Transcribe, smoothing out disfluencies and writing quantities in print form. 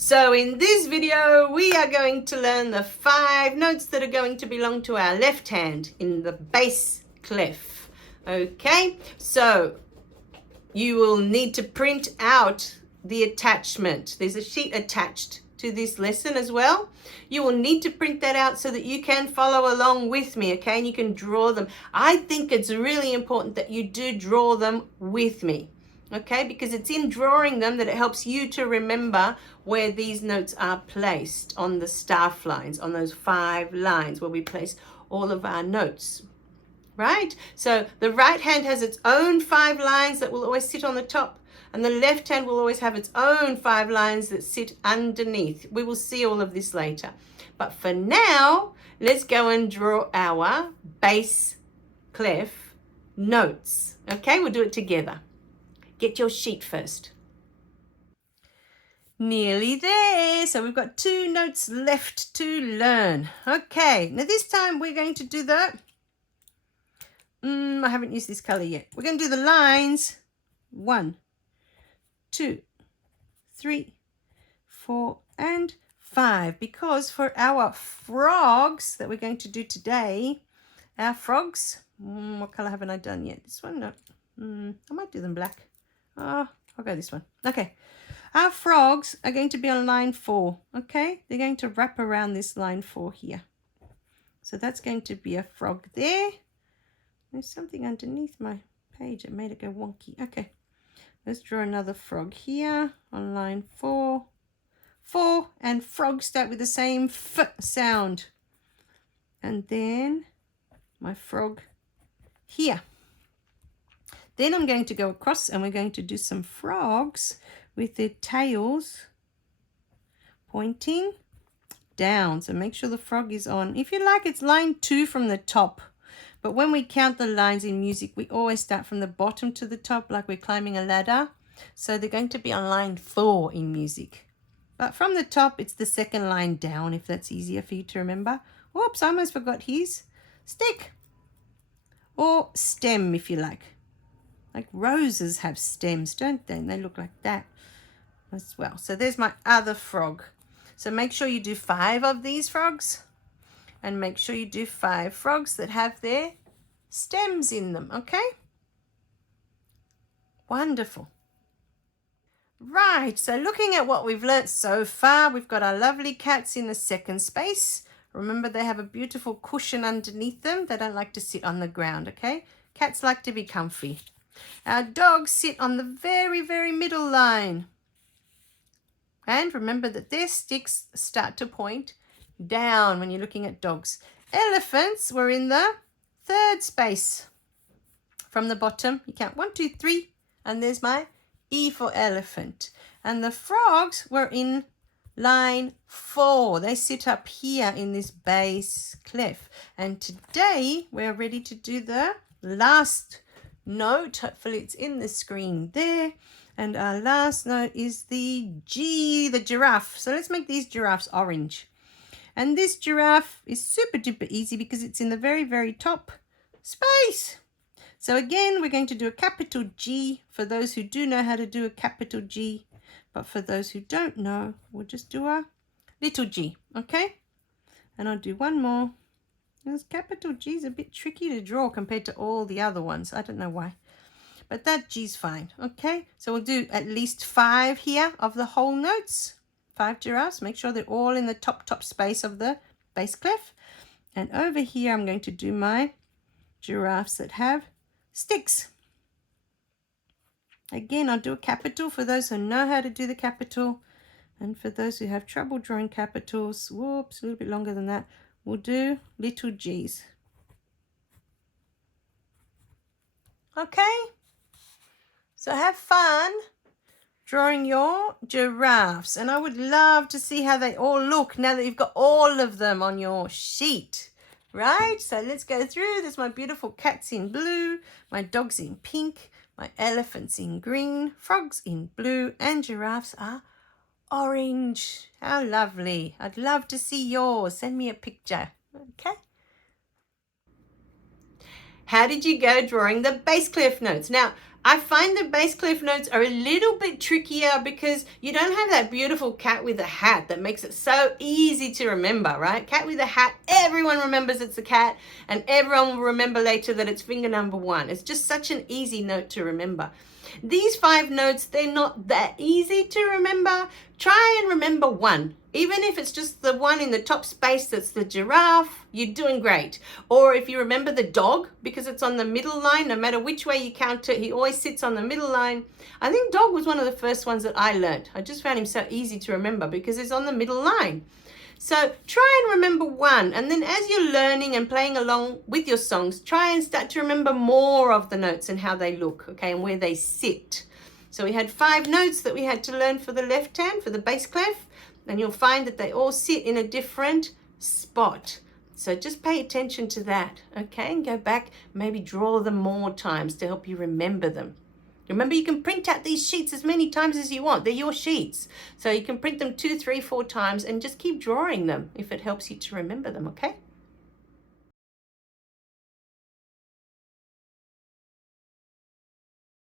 So in this video, we are going to learn the 5 notes that are going to belong to our left hand in the bass clef. Okay, so you will need to print out the attachment. There's a sheet attached to this lesson as well. You will need to print that out so that you can follow along with me, okay? And you can draw them. I think it's really important that you do draw them with me, okay? Because it's in drawing them that it helps you to remember where these notes are placed on the staff lines, on those 5 lines where we place all of our notes. Right? So the right hand has its own 5 lines that will always sit on the top, and the left hand will always have its own 5 lines that sit underneath. We will see all of this later. But for now, let's go and draw our bass clef notes. Okay, we'll do it together. Get your sheet first. Nearly there. So we've got 2 notes left to learn. Okay, now this time we're going to do the I haven't used this color yet. We're going to do the lines 1, 2, 3, 4, and 5. Because for our frogs that we're going to do today, our frogs, what color haven't I done yet? This one? No. I might do them black. I'll go this one. Okay. Our frogs are going to be on line 4. Okay. They're going to wrap around this line 4 here. So that's going to be a frog there. There's something underneath my page that made it go wonky. Okay, let's draw another frog here on line 4. 4, and frogs start with the same F sound. And then my frog here. Then I'm going to go across and we're going to do some frogs with their tails pointing down. So make sure the frog is on. If you like, it's line 2 from the top. But when we count the lines in music, we always start from the bottom to the top, like we're climbing a ladder. So they're going to be on line 4 in music. But from the top, it's the second line down, if that's easier for you to remember. Whoops, I almost forgot his. Stick. Or stem, if you like. Like roses have stems, don't they? And they look like that as well. So there's my other frog. So make sure you do 5 of these frogs. And make sure you do 5 frogs that have their stems in them, okay? Wonderful. Right, so looking at what we've learnt so far, we've got our lovely cats in the second space. Remember, they have a beautiful cushion underneath them. They don't like to sit on the ground, okay? Cats like to be comfy. Our dogs sit on the very, very middle line. And remember that their sticks start to point down when you're looking at dogs. Elephants were in the 3rd space from the bottom. You count 1, 2, 3, and there's my E for elephant. And the frogs were in line 4. They sit up here in this bass clef. And today we're ready to do the last note. Hopefully it's in the screen there. And our last note is the G, the giraffe. So let's make these giraffes orange. And this giraffe is super duper easy because it's in the very, very top space. So again, we're going to do a capital G for those who do know how to do a capital G. But for those who don't know, we'll just do a little g, okay? And I'll do one more. This capital G is a bit tricky to draw compared to all the other ones. I don't know why. But that G's fine, okay? So we'll do at least 5 here of the whole notes. 5 giraffes. Make sure they're all in the top space of the bass clef. And over here, I'm going to do my giraffes that have sticks. Again, I'll do a capital for those who know how to do the capital. And for those who have trouble drawing capitals, whoops, a little bit longer than that, we'll do little g's. Okay? So have fun drawing your giraffes, and I would love to see how they all look now that you've got all of them on your sheet, right? So let's go through. There's my beautiful cats in blue, my dogs in pink, my elephants in green, frogs in blue, and giraffes are orange. How lovely. I'd love to see yours. Send me a picture, okay? How did you go drawing the bass clef notes? Now, I find the bass clef notes are a little bit trickier because you don't have that beautiful cat with a hat that makes it so easy to remember, right? Cat with a hat, everyone remembers it's a cat, and everyone will remember later that it's finger number 1. It's just such an easy note to remember. These 5 notes, they're not that easy to remember. Try and remember one. Even if it's just the one in the top space that's the giraffe, you're doing great. Or if you remember the dog, because it's on the middle line, no matter which way you count it, he always sits on the middle line. I think dog was one of the first ones that I learned. I just found him so easy to remember because he's on the middle line. So try and remember one, and then as you're learning and playing along with your songs, try and start to remember more of the notes and how they look, okay, and where they sit. So we had 5 notes that we had to learn for the left hand, for the bass clef, and you'll find that they all sit in a different spot. So just pay attention to that, okay, and go back, maybe draw them more times to help you remember them. Remember, you can print out these sheets as many times as you want. They're your sheets. So you can print them 2, 3, 4 times and just keep drawing them if it helps you to remember them, okay?